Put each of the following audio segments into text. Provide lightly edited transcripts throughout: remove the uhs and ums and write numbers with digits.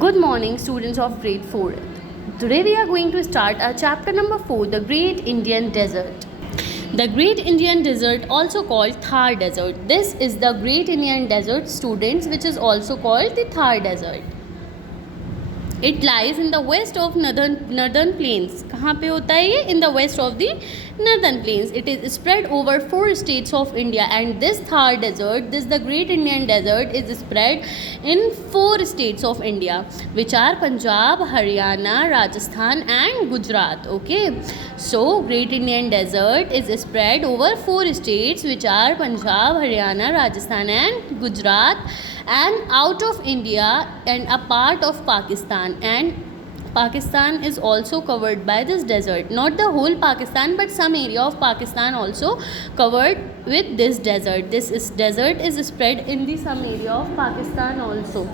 Good morning, students of grade 4. Today we are going to start our chapter number 4, the Great Indian Desert. The Great Indian Desert, also called Thar Desert. This is the Great Indian Desert, students, which is also called the Thar Desert. It lies in the west of northern plains. कहाँ पे होता है ये? In the west of the northern plains. It is spread over 4 states of India, and this Thar Desert, the Great Indian Desert, is spread in 4 states of India, which are Punjab, Haryana, Rajasthan and Gujarat. Okay, so Great Indian Desert is spread over 4 states, which are Punjab, Haryana, Rajasthan and Gujarat, and out of India and a part of Pakistan, and Pakistan is also covered by this desert. Not the whole Pakistan, but some area of Pakistan also covered with this desert. Desert is spread in the some area of Pakistan also.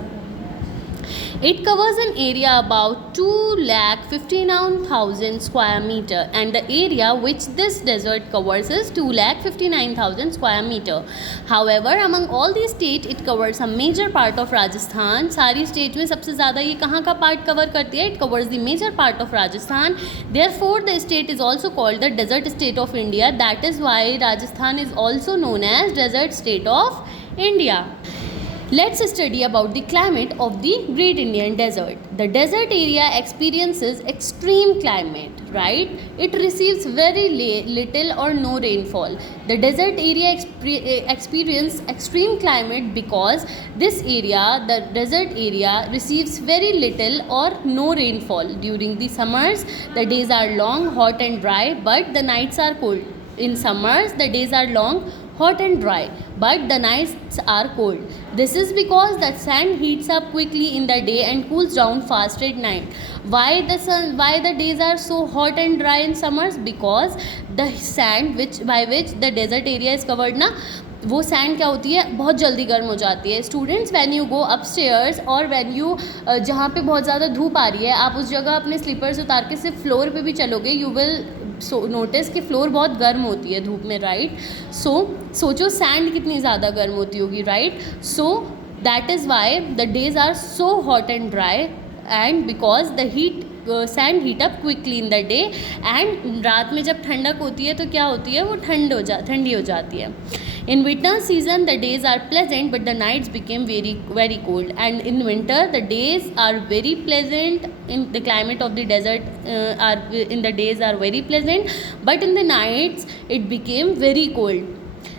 It covers an area about 2,59,000 square meter, and the area which this desert covers is 2,59,000 square meter. However, among all these states, it covers a major part of Rajasthan. सारी state में सबसे ज़्यादा ये कहाँ का part cover करती है? It covers the major part of Rajasthan. Therefore, the state is also called the desert state of India. That is why Rajasthan is also known as desert state of India. Let's study about the climate of the Great Indian Desert. The desert area experiences extreme climate, right? It receives very little or no rainfall. The desert area experiences extreme climate because this area, the desert area, receives very little or no rainfall. During the summers, the days are long, hot and dry, but the nights are cold. In summers, the days are long, hot and dry, but the nights are cold. This is because the sand heats up quickly in the day and cools down fast at night. Why the days are so hot and dry in summers? Because the sand by which the desert area is covered ना, वो sand क्या होती है, बहुत जल्दी गर्म हो जाती है. Students, when you go upstairs और व्हेन यू जहाँ पे बहुत ज़्यादा धूप आ रही है, आप उस जगह अपने स्लीपर्स उतार के सिर्फ फ्लोर पे भी चलोगे, यू विल नोटिस कि फ्लोर बहुत गर्म होती है धूप में, राइट? सोचो सैंड कितनी ज़्यादा गर्म होती होगी, right? So that is why the days are so hot and dry, and because the sand heat up quickly in the day, and रात में जब ठंडक होती है तो क्या होती है, वो ठंडी हो जाती है. In winter season, the days are pleasant, but the nights became very, very cold. And in winter, the days are very pleasant. In the climate of the desert, in the days are very pleasant, but in the nights, it became very cold.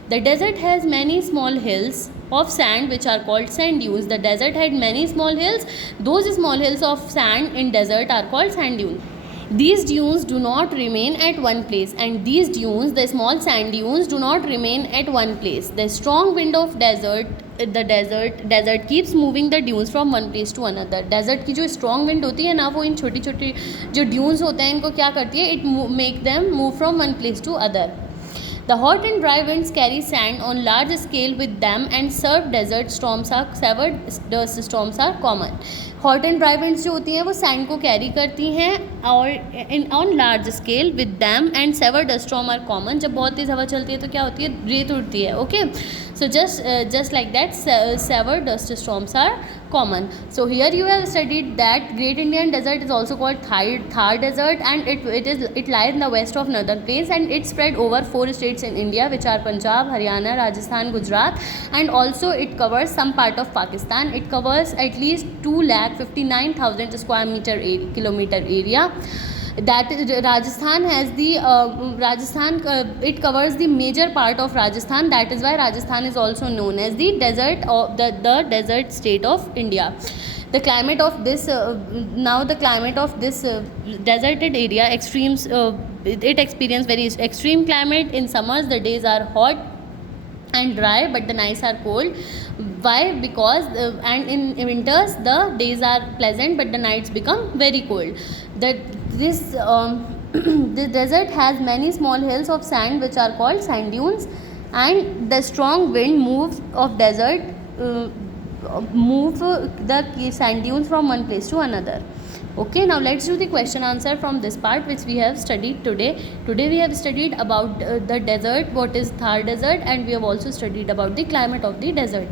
The desert has many small hills of sand which are called sand dunes. The desert had many small hills. Those small hills of sand in desert are called sand dunes. These dunes do not remain at one place, and these dunes, the small sand dunes, do not remain at one place. The strong wind of desert keeps moving the dunes from one place to another. Desert की जो strong wind होती है ना, वो इन छोटी छोटी जो dunes होते हैं इनको क्या करती है, it make them move from one place to other. The hot and dry winds carry sand on large scale with them, and severe dust storms are common. Hot and dry winds जो होती हैं वो sand को carry करती हैं और on large scale with them, and severe dust storm are common. जब बहुत तेज़ हवा चलती है तो क्या होती है, रेत उड़ती है. Okay, so just like that, sever dust storms are common. So here you have studied that Great Indian Desert is also called Thar Desert, and it lies in the west of northern plains, and it spread over 4 states in India, which are Punjab, Haryana, Rajasthan, Gujarat, and also it covers some part of Pakistan. It covers at least 2,59,000 square kilometer area. That is, Rajasthan has the it covers the major part of Rajasthan. That is why Rajasthan is also known as the desert of the desert state of India. The climate of this deserted area extremes, it experiences very extreme climate. In summers, the days are hot and dry, but the nights are cold. Why? Because and in winters the days are pleasant, but the nights become very cold. This desert has many small hills of sand which are called sand dunes, and the strong wind moves of desert move the sand dunes from one place to another. Okay, now let's do the question answer from this part which we have studied today. Today we have studied about the desert, what is Thar Desert, and we have also studied about the climate of the desert.